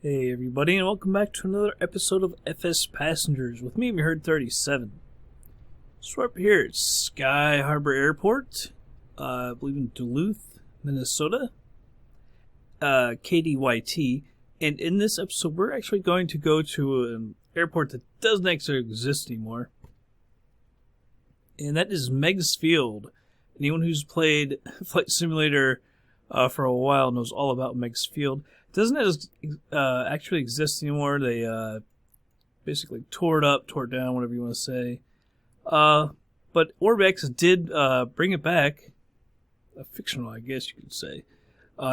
Hey everybody, and welcome back to another episode of FsPassengers with me, Herd 37. So we're up here at Sky Harbor Airport, I believe in Duluth, Minnesota, KDYT, and in this episode we're actually going to go to an airport that doesn't actually exist anymore, and that is Meigs Field. Anyone who's played Flight Simulator for a while knows all about Meigs Field. Doesn't actually exist anymore. They basically tore it up, tore it down, whatever you want to say. But Orbx did bring it back. Fictional, I guess you could say.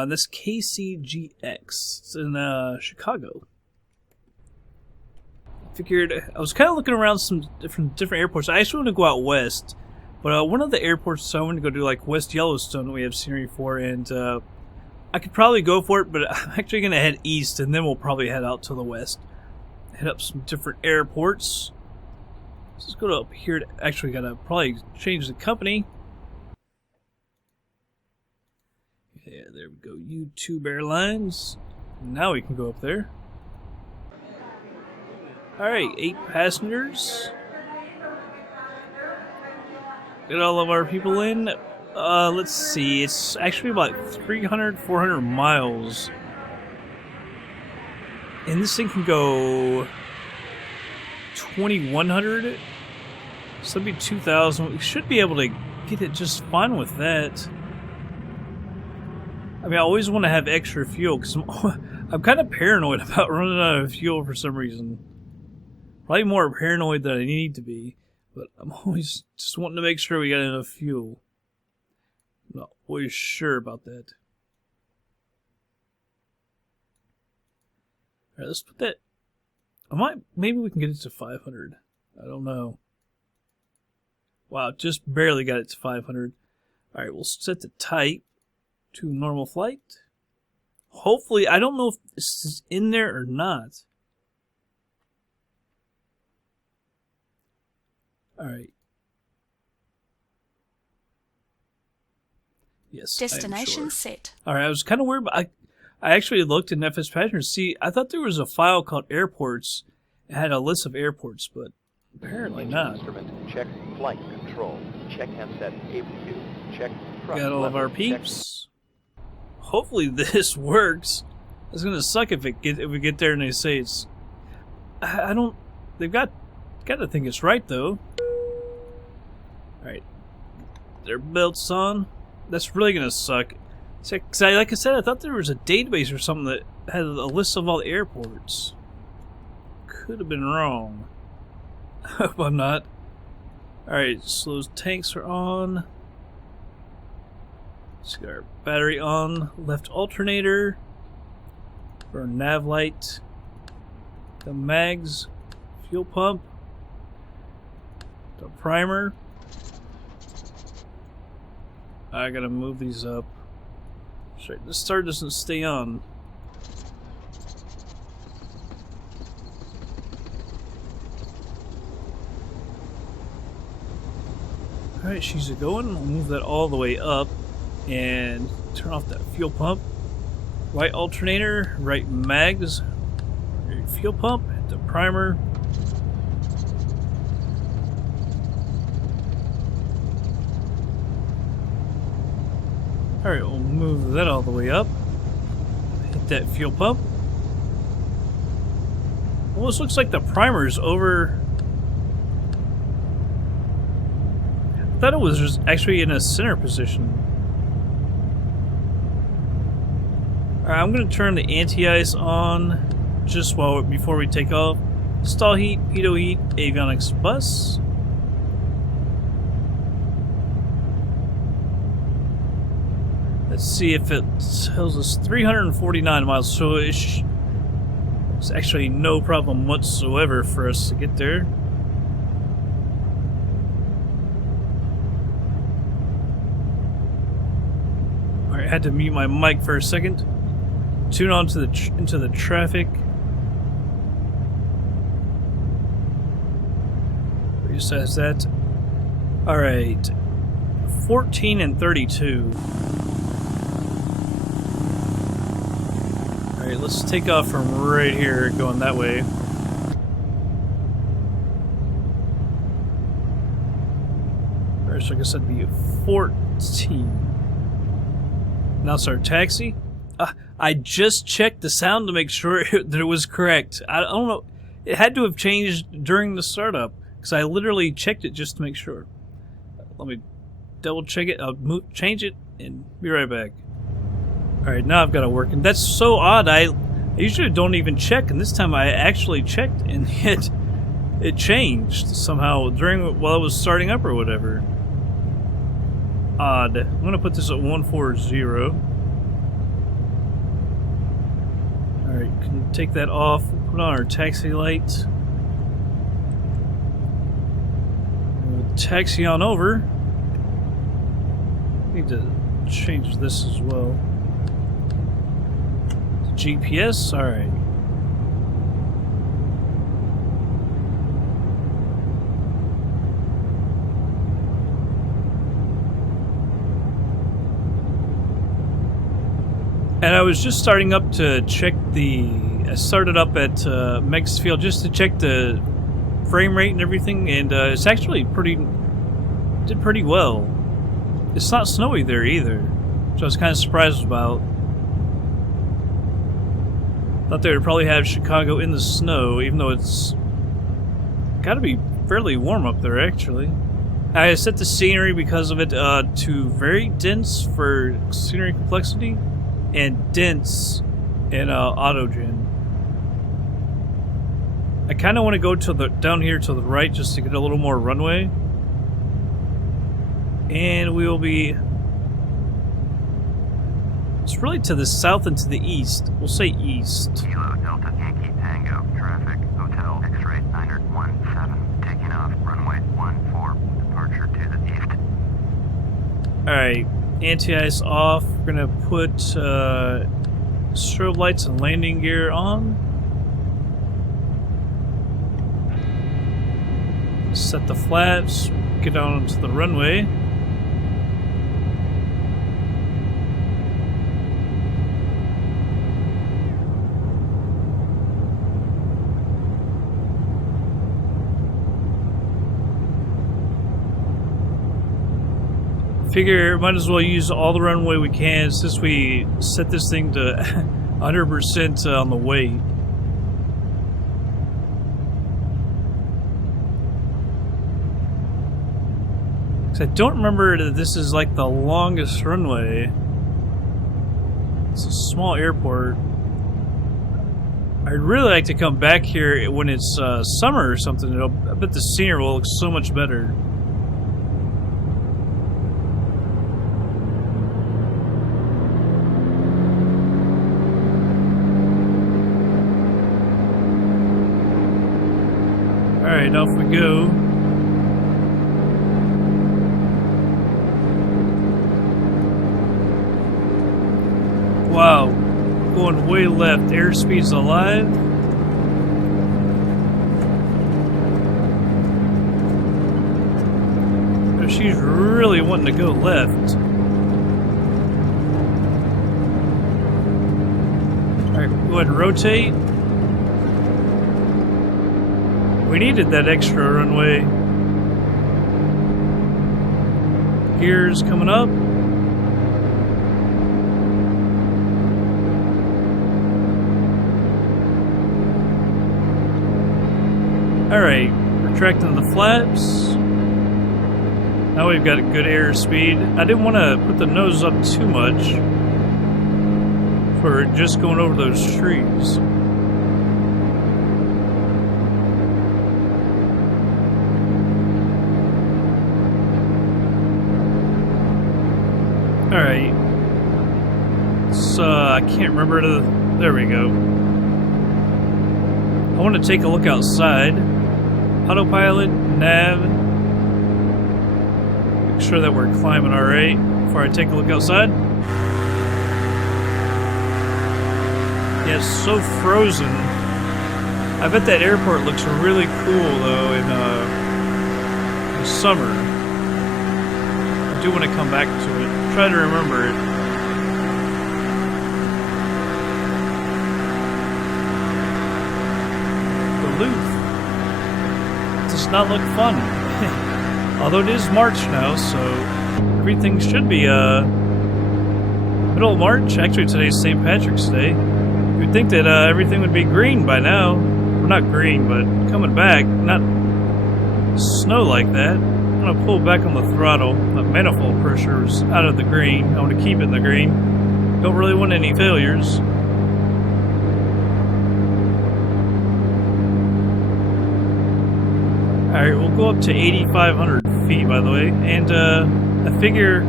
This KCGX. It's in Chicago. I was kind of looking around some different airports. I actually want to go out west. But one of the airports I want to go to, like West Yellowstone, we have scenery for, and I could probably go for it, but I'm actually going to head east, and then we'll probably head out to the west. Head up some different airports. Let's go up here. Actually, got to probably change the company. Yeah, there we go. YouTube Airlines. Now we can go up there. Alright, 8 passengers. Get all of our people in. Let's see. It's actually about 300, 400 miles. And this thing can go 2,100. So that'd be 2,000. We should be able to get it just fine with that. I mean, I always want to have extra fuel because I'm kind of paranoid about running out of fuel for some reason. Probably more paranoid than I need to be. But I'm always just wanting to make sure we got enough fuel. I'm not always sure about that. Alright, let's put that... maybe we can get it to 500. I don't know. Wow, just barely got it to 500. Alright, we'll set the type to normal flight. Hopefully, I don't know if this is in there or not. Alright. Yes. Destination set. Alright, I was kind of worried, but I actually looked in FsPassengers. See, I thought there was a file called airports. It had a list of airports, but apparently not. Instrument. Check flight control. Check handset view. Check front. Got all of our peeps. Hopefully this works. It's gonna suck if we get there and they say it's... I don't... They've got to think it's right, though. Alright. Their belts on. That's really gonna suck. Cause like I said, I thought there was a database or something that had a list of all the airports. Could have been wrong. Hope I'm not. Alright, so those tanks are on. Let's get our battery on. Left alternator. For our nav light. The mags. Fuel pump. The primer. I gotta move these up. Sorry, the star doesn't stay on. Alright, she's going. We'll move that all the way up and turn off that fuel pump. Right alternator, right mags, right fuel pump, hit the primer. Alright, we'll move that all the way up. Hit that fuel pump. Almost looks like the primer's over. I thought it was just actually in a center position. Alright, I'm going to turn the anti-ice on just before we take off. Stall heat, pitot heat, avionics bus. Let's see if it tells us 349 miles, so it's actually no problem whatsoever for us to get there. Alright, I had to mute my mic for a second. Tune on to into the traffic. Resize that. Alright. 14 and 32. Alright, let's take off from right here, going that way. Alright, so I guess that'd be 14. Now it's our taxi. I just checked the sound to make sure that it was correct. I don't know. It had to have changed during the startup, because I literally checked it just to make sure. Let me double check it. I'll change it and be right back. Alright, now I've got it working. That's so odd. I usually don't even check, and this time I actually checked, and it changed somehow while I was starting up or whatever. Odd. I'm going to put this at 140. Alright, can take that off. Put on our taxi light. We'll taxi on over. Need to change this as well. GPS? Alright. And I was just starting up to check I started up at Meigs Field just to check the frame rate and everything, and it's actually did pretty well. It's not snowy there either, which I was kind of surprised about. Thought they would probably have Chicago in the snow, even though it's got to be fairly warm up there, actually. I set the scenery because of it to very dense for scenery complexity, and dense in autogen. I kind of want to go to down here to the right just to get a little more runway, and we will be. It's really to the south and to the east. We'll say east. Kilo Delta Yankee Tango, traffic, Hotel X-ray 917, taking off, runway 14, departure to the east. Alright, anti-ice off. We're gonna put strobe lights and landing gear on. Set the flaps, get on onto the runway. Figure might as well use all the runway we can since we set this thing to 100% on the weight. I don't remember that this is like the longest runway. It's a small airport. I'd really like to come back here when it's summer or something. I bet the scenery will look so much better. Alright, off we go. Wow, going way left. Airspeed's alive. But she's really wanting to go left. Alright, go ahead and rotate. We needed that extra runway. Gears coming up. Alright, retracting the flaps. Now we've got a good airspeed. I didn't want to put the nose up too much for just going over those trees. Alright. So, I can't remember there we go. I want to take a look outside. Autopilot, nav. Make sure that we're climbing alright before I take a look outside. Yeah, it's so frozen. I bet that airport looks really cool though in summer. I do want to come back to it. Try to remember it. Duluth. It does not look fun. Although it is March now, so everything should be middle of March. Actually, today's St. Patrick's Day. You'd think that everything would be green by now. Well, not green, but coming back. Not snow like that. I'm going to pull back on the throttle. My manifold pressure is out of the green. I want to keep it in the green. Don't really want any failures. Alright, we'll go up to 8,500 feet, by the way. And I figure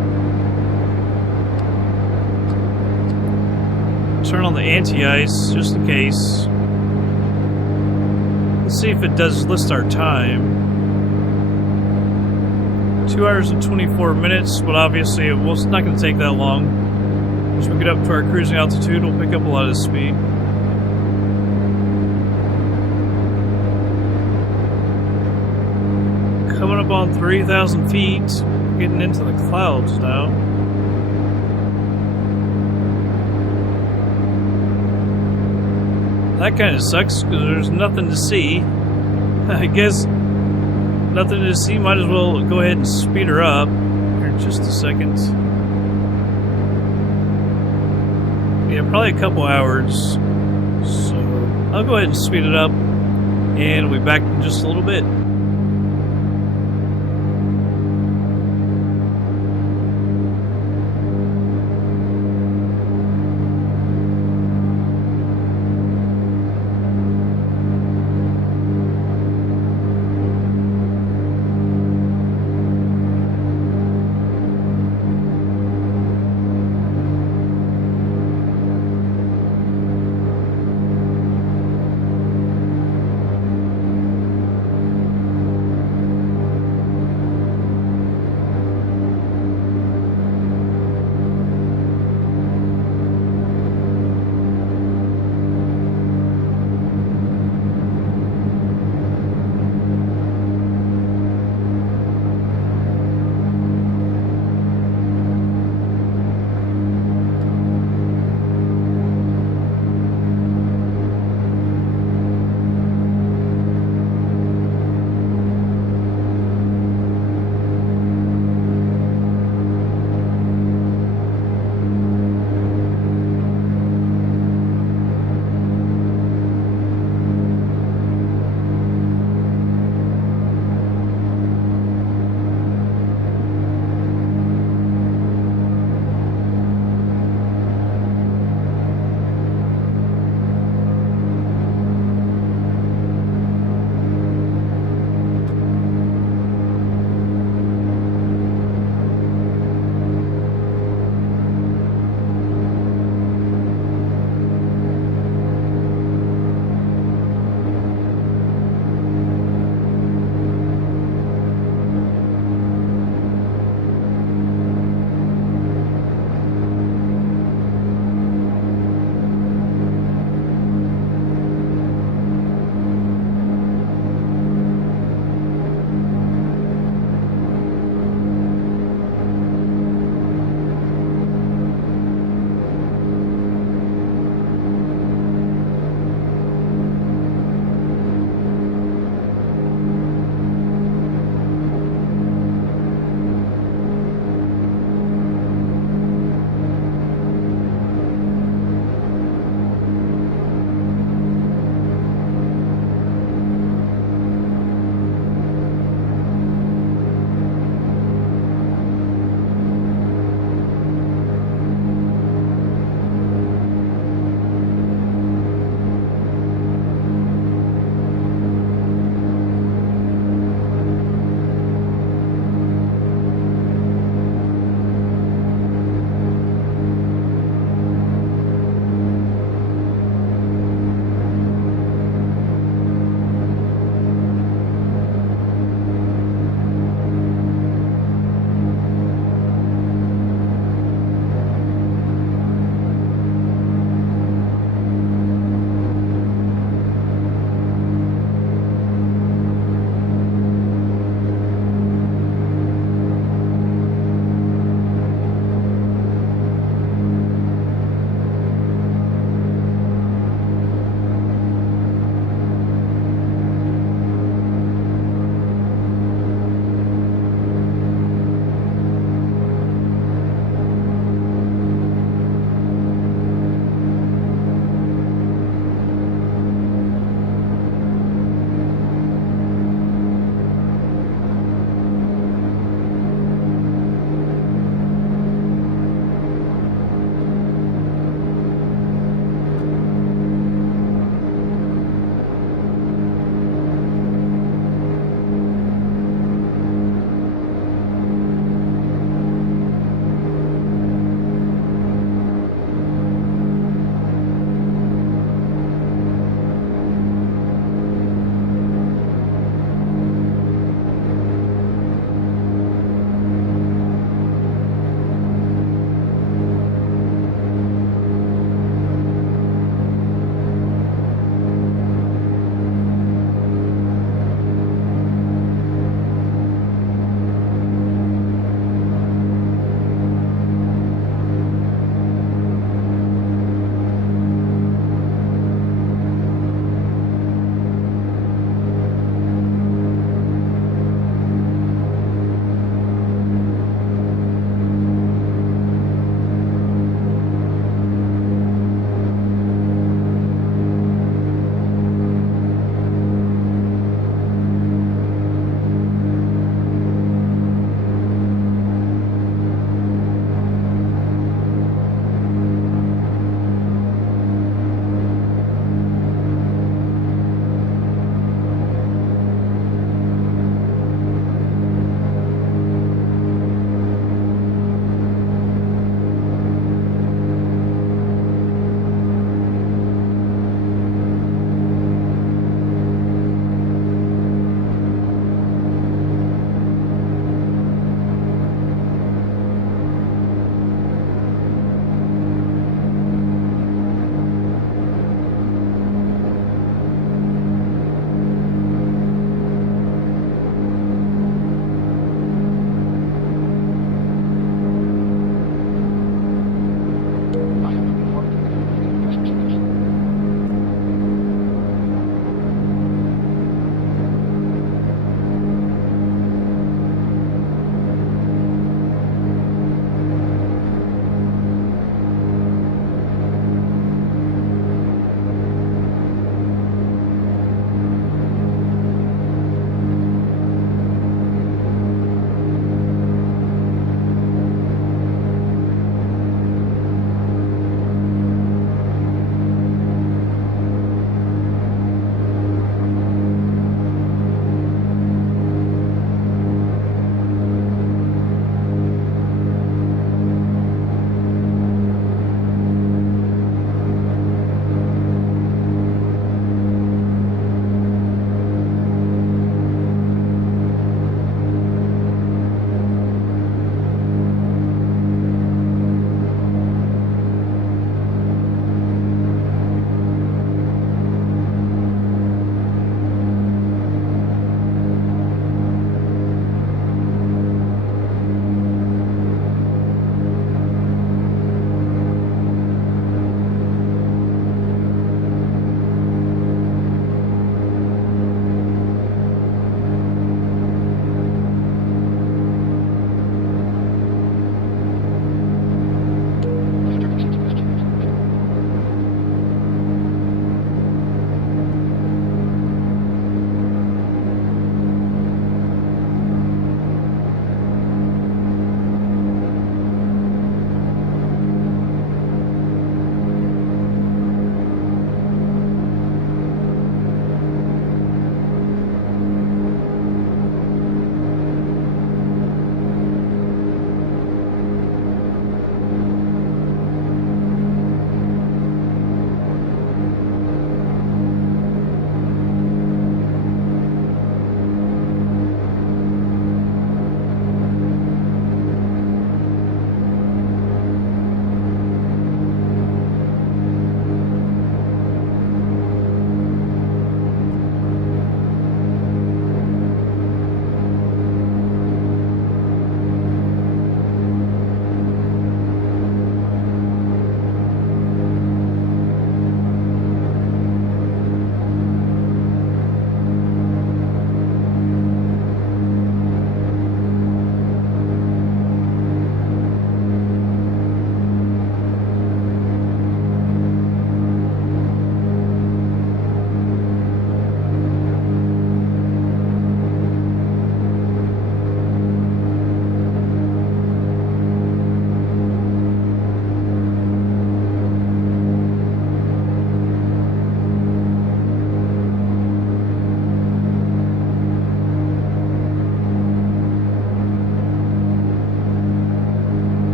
turn on the anti-ice just in case. Let's see if it does list our time. 2 hours and 24 minutes, but obviously it's not going to take that long. As we get up to our cruising altitude, we'll pick up a lot of speed. Coming up on 3,000 feet, getting into the clouds now. That kind of sucks because there's nothing to see. I guess nothing to see, might as well go ahead and speed her up here in just a second. Yeah, probably a couple hours. So I'll go ahead and speed it up and we'll be back in just a little bit.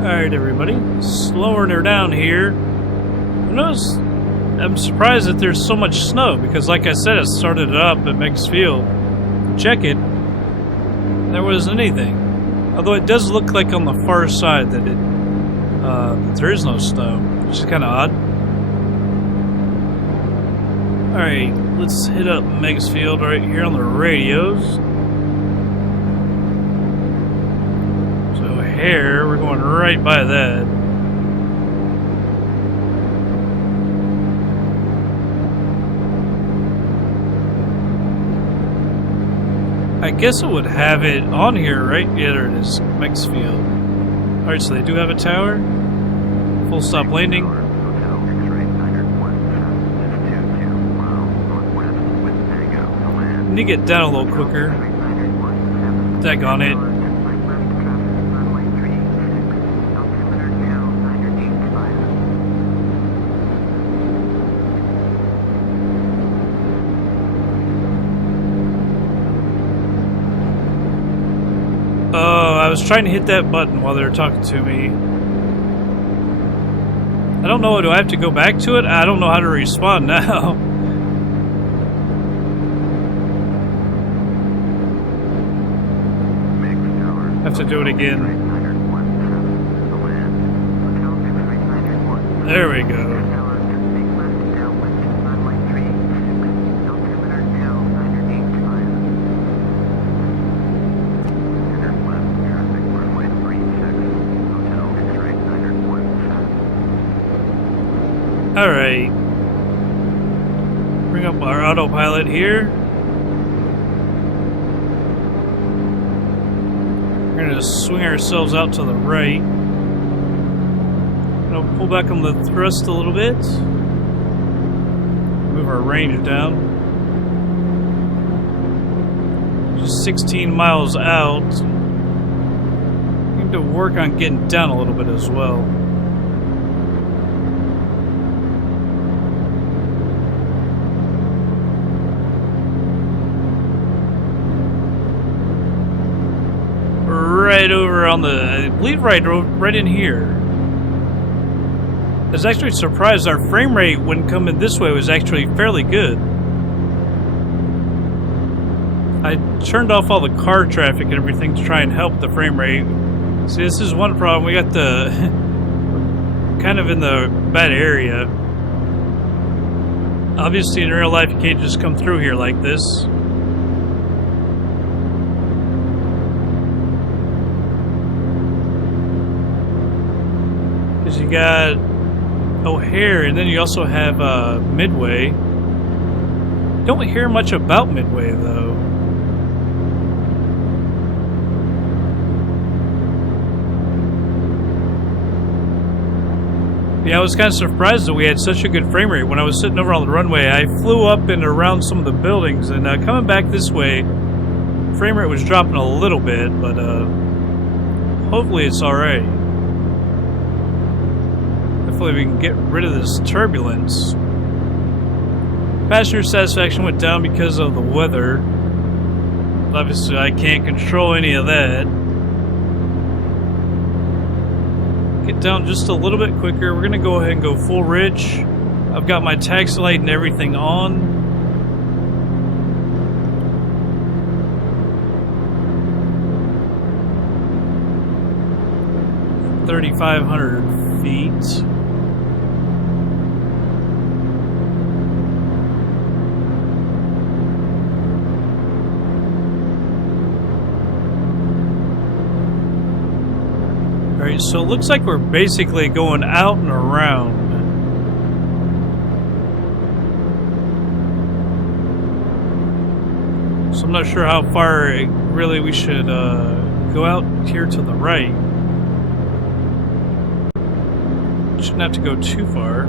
Alright, everybody. Slowing her down here. I'm surprised that there's so much snow, because like I said, I started it up at Meigs Field. Check it. There wasn't anything. Although it does look like on the far side that that there is no snow, which is kind of odd. Alright, let's hit up Meigs Field right here on the radios. So here, we're going right by that. I guess it would have it on here, right? Yeah, there it is. Meigs Field. Alright, so they do have a tower. Full stop landing. Need to get down a little quicker. Daggone it. Oh, I was trying to hit that button while they were talking to me. I don't know, do I have to go back to it? I don't know how to respawn now. Have to do it again. There we go. Alright. Bring up our autopilot here. We're going to swing ourselves out to the right. Gonna pull back on the thrust a little bit. Move our range down. Just 16 miles out. Need to work on getting down a little bit as well. Right over on the, I believe right in here. I was actually surprised our frame rate when coming this way was actually fairly good. I turned off all the car traffic and everything to try and help the frame rate. See, this is one problem. We got the kind of in the bad area. Obviously in real life you can't just come through here like this. You got O'Hare, and then you also have Midway. Don't hear much about Midway, though. Yeah, I was kind of surprised that we had such a good frame rate. When I was sitting over on the runway, I flew up and around some of the buildings, and coming back this way, frame rate was dropping a little bit, but hopefully it's alright. Hopefully we can get rid of this turbulence. Passenger satisfaction went down because of the weather. Obviously I can't control any of that. Get down just a little bit quicker. We're going to go ahead and go full ridge. I've got my taxi light and everything on. – 3,500 feet. Alright, so it looks like we're basically going out and around. So I'm not sure how far really we should go out here to the right. Shouldn't have to go too far.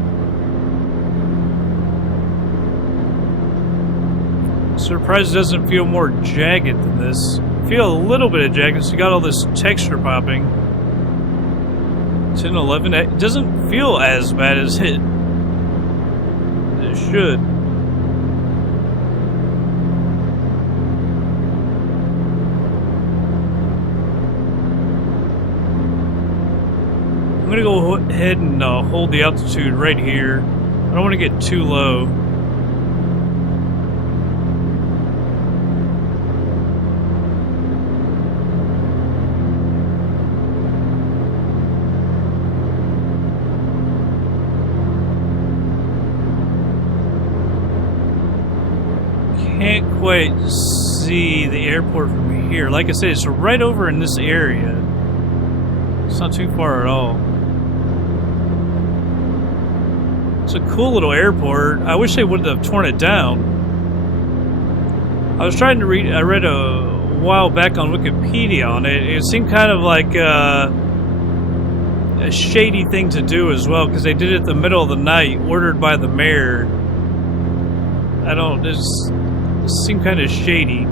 Surprised it doesn't feel more jagged than this. Feel a little bit of jagged, so you got all this texture popping. 10, 11, it doesn't feel as bad as it should. gonna go ahead and hold the altitude right here. I don't want to get too low. Can't quite see the airport from here. Like I said, it's right over in this area. It's not too far at all. It's a cool little airport. I wish they would have torn it down. I was trying to read, I read a while back on Wikipedia on it. It seemed kind of like a shady thing to do as well, because they did it in the middle of the night, ordered by the mayor. I don't, it seemed kind of shady.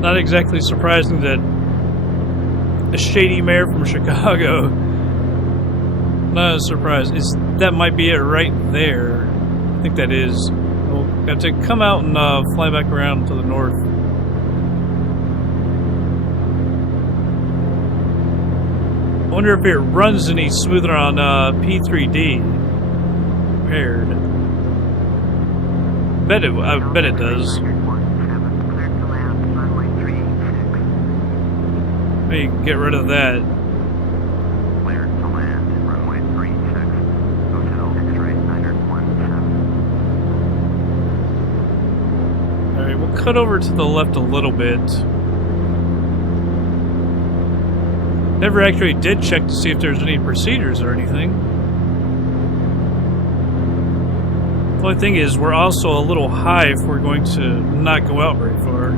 Not exactly surprising that a shady mayor from Chicago. Not a surprise. That might be it right there. I think that is. We'll have to come out and fly back around to the north. I wonder if it runs any smoother on P3D. Paired. I bet it does. Maybe get rid of that. Cleared to land, runway 36, hotel X-ray 917. Alright, we'll cut over to the left a little bit. Never actually did check to see if there's any procedures or anything. The only thing is, we're also a little high if we're going to not go out very far.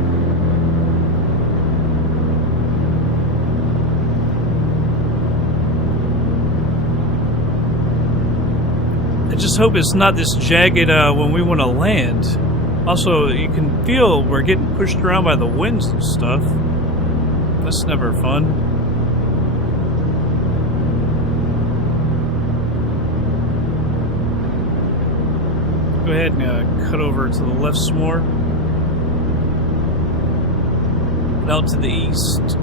I just hope it's not this jagged when we want to land. Also, you can feel we're getting pushed around by the winds and stuff. That's never fun. Go ahead and cut over to the left some more. And out to the east.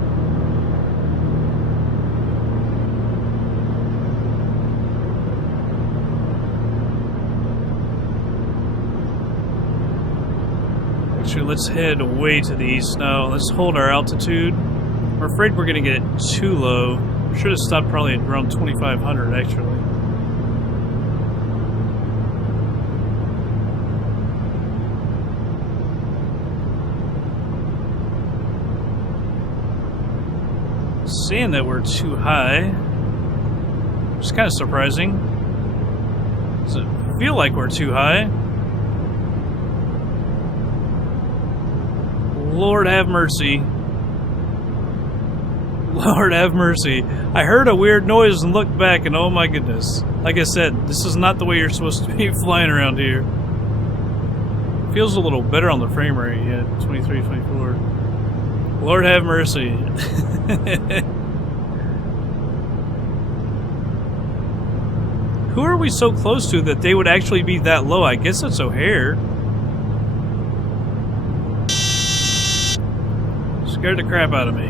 Actually, let's head way to the east now. Let's hold our altitude. I'm afraid we're going to get it too low. We should have stopped probably at around 2,500 actually. Seeing that we're too high, which is kind of surprising. Does it feel like we're too high? Lord have mercy. Lord have mercy. I heard a weird noise and looked back, and oh my goodness. Like I said, this is not the way you're supposed to be flying around here. Feels a little better on the frame rate, yeah, 23, 24. Lord have mercy. Who are we so close to that they would actually be that low? I guess it's O'Hare. Scared the crap out of me.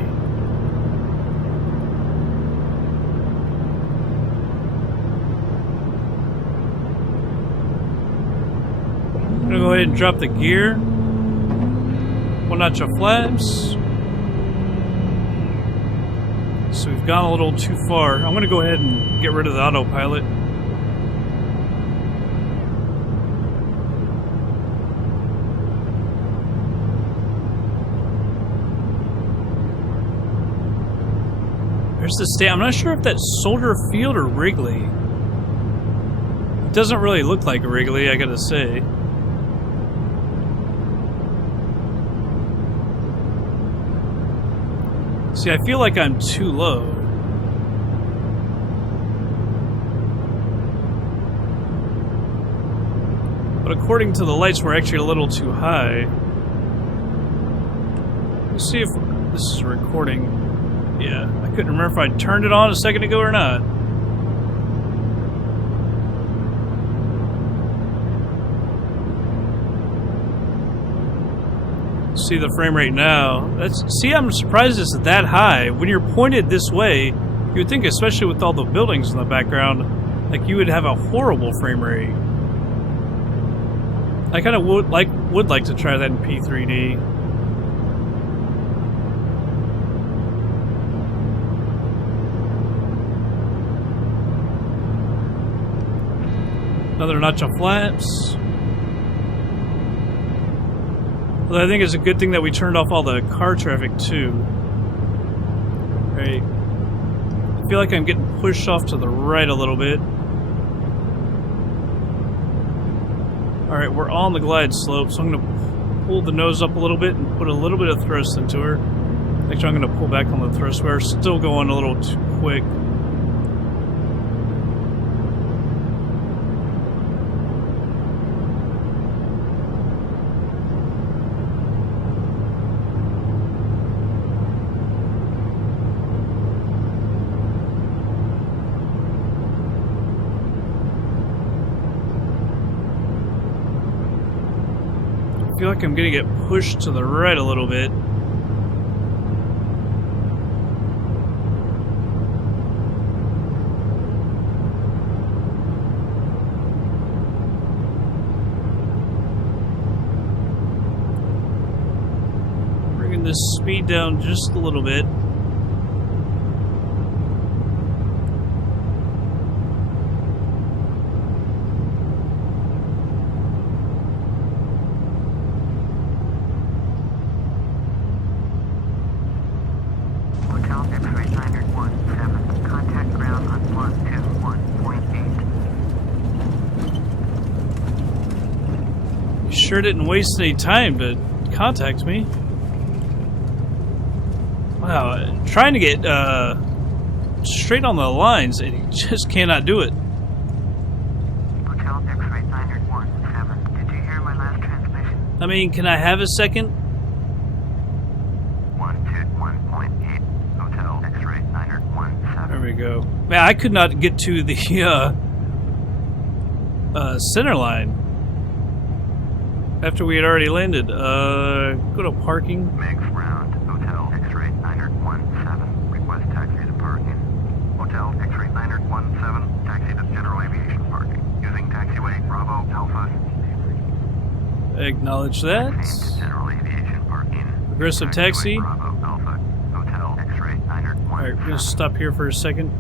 I'm gonna go ahead and drop the gear. One notch of flaps. So we've gone a little too far. I'm gonna go ahead and get rid of the autopilot. There's the state. I'm not sure if that's Soldier Field or Wrigley. It doesn't really look like Wrigley, I gotta say. See, I feel like I'm too low. But according to the lights, we're actually a little too high. Let's see if this is recording. Yeah, I couldn't remember if I turned it on a second ago or not. See the frame rate now. See, I'm surprised it's that high. When you're pointed this way, you would think, especially with all the buildings in the background, like you would have a horrible frame rate. I kind of would like to try that in P3D. Another notch of flaps. Well, I think it's a good thing that we turned off all the car traffic too. Right. I feel like I'm getting pushed off to the right a little bit. Alright, we're on the glide slope, so I'm going to pull the nose up a little bit and put a little bit of thrust into her. Actually, I'm going to pull back on the thrust. We're still going a little too quick. I feel like I'm gonna get pushed to the right a little bit. Bringing this speed down just a little bit. Sure didn't waste any time to contact me. Wow, trying to get straight on the lines, and you just cannot do it. Hotel X-ray 917. Did you hear my last transmission? I mean, can I have a second? 121.8. Hotel X-ray 917. There we go. Man, I could not get to the center line after we had already landed. Go to parking. Meigs Round, Hotel X-ray 917. Request taxi to parking. Hotel X-ray 917. Taxi to general aviation parking. Using taxiway Bravo Alpha. Acknowledge that. Taxi to general aviation parking. Aggressive taxi. Bravo Alpha. Hotel X-ray 917. Alright, we're gonna stop here for a second.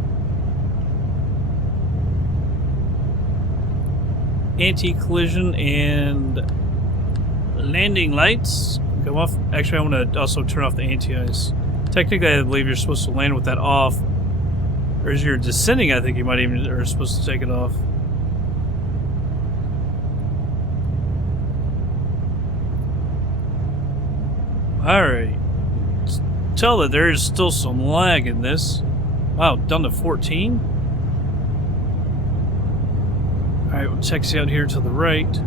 Anti-collision and landing lights go off. Actually, I want to also turn off the anti-ice. Technically, I believe you're supposed to land with that off. Or as you're descending, I think you might even are supposed to take it off. Alright. Tell that there is still some lag in this. Wow, down to 14? Alright, we'll taxi out here to the right.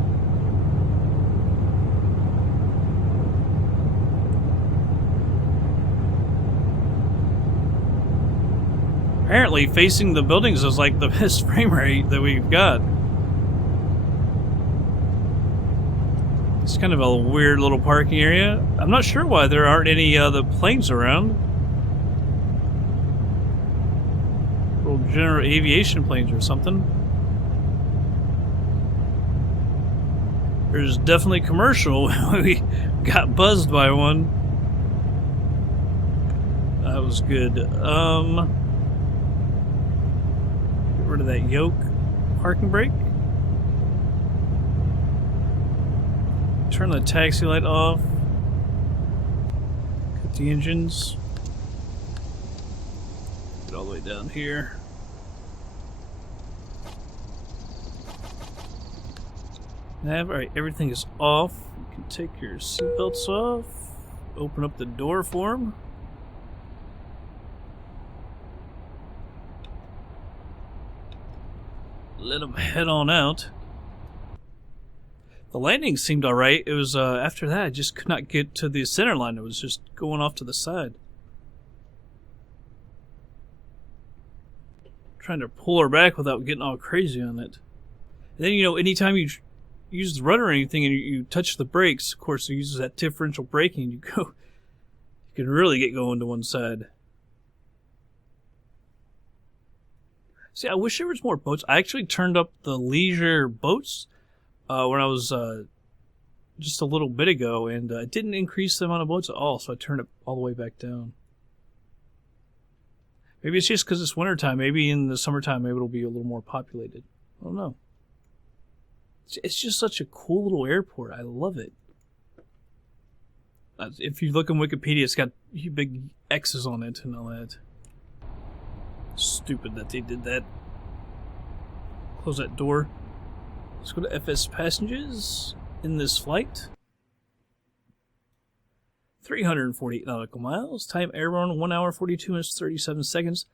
Apparently, facing the buildings is like the best frame rate that we've got. It's kind of a weird little parking area. I'm not sure why there aren't any other planes around. Little general aviation planes or something. There's definitely commercial. We got buzzed by one. That was good. Get rid of that yoke. Parking brake. Turn the taxi light off. Cut the engines. Get all the way down here. Alright, everything is off. You can take your seatbelts off. Open up the door for them. Let them head on out. The landing seemed alright. It was after that I just could not get to the center line. It was just going off to the side. Trying to pull her back without getting all crazy on it. And then, you know, anytime you use the rudder or anything and you touch the brakes, of course, it uses that differential braking. You can really get going to one side. See, I wish there was more boats. I actually turned up the leisure boats when I was just a little bit ago, and it didn't increase the amount of boats at all, so I turned it all the way back down. Maybe it's just because it's wintertime. Maybe in the summertime, maybe it'll be a little more populated. I don't know. It's just such a cool little airport. I love it. If you look on Wikipedia, it's got big X's on it and all that. Stupid that they did that. Close that door. Let's go to FsPassengers in this flight. 348 nautical miles. Time airborne 1 hour 42 minutes 37 seconds.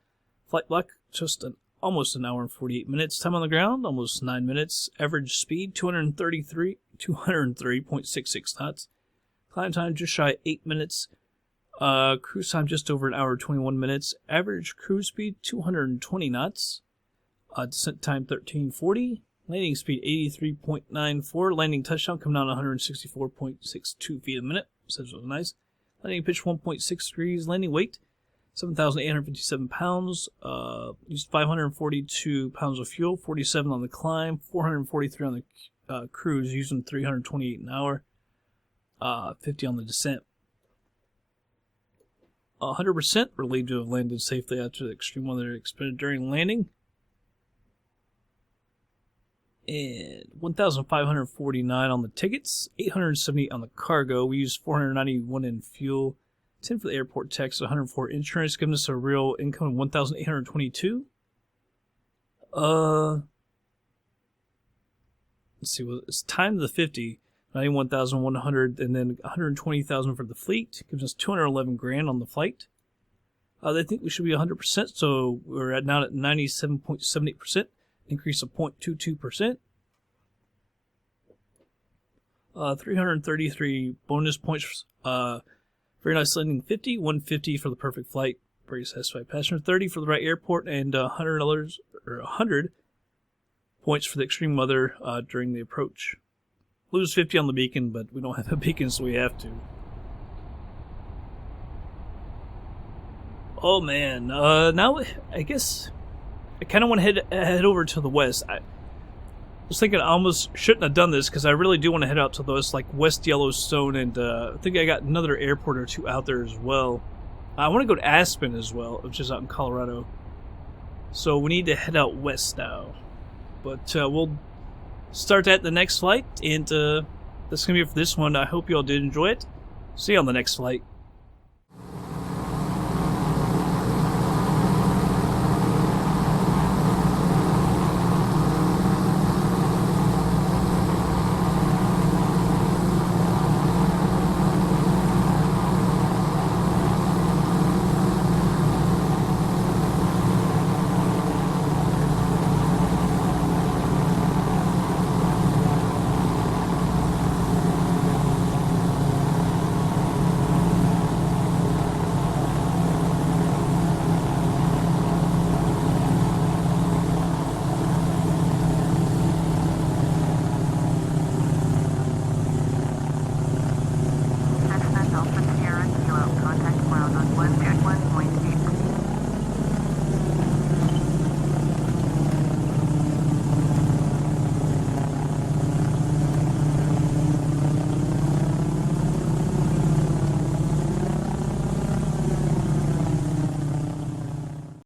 Flight block just almost an hour and 48 minutes. Time on the ground almost 9 minutes. Average speed 203.66 knots. Climb time just shy of 8 minutes. Cruise time just over an hour 21 minutes. Average cruise speed 220 knots. Descent time 1340. Landing speed 83.94. Landing touchdown coming down 164.62 feet a minute. So that was nice. Landing pitch 1.6 degrees. Landing weight 7,857 pounds. Used 542 pounds of fuel. 47 on the climb. 443 on the cruise. Using 328 an hour. 50 on the descent. 100% relieved to have landed safely after the extreme weather experienced during landing. And 1,549 on the tickets, 878 on the cargo. We used 491 in fuel, 10 for the airport tax, 104 insurance, giving us a real income of 1,822. Let's see, well, it's time to the 50, 91,100, and then 120,000 for the fleet. Gives us 211 grand on the flight. They think we should be 100%, so we're now at 97.78%. Increase of 0.22%. 333 bonus points. Very nice landing 50. 150 for the perfect flight. Very satisfied passenger. 30 for the right airport, and $100 points for the extreme weather during the approach. Lose 50 on the beacon, but we don't have a beacon, so we have to. Oh man, now I guess I kind of want to head over to the west. I was thinking I almost shouldn't have done this because I really do want to head out to the west, like West Yellowstone, and I think I got another airport or two out there as well. I want to go to Aspen as well, which is out in Colorado. So we need to head out west now. But we'll start that the next flight, and that's going to be it for this one. I hope you all did enjoy it. See you on the next flight.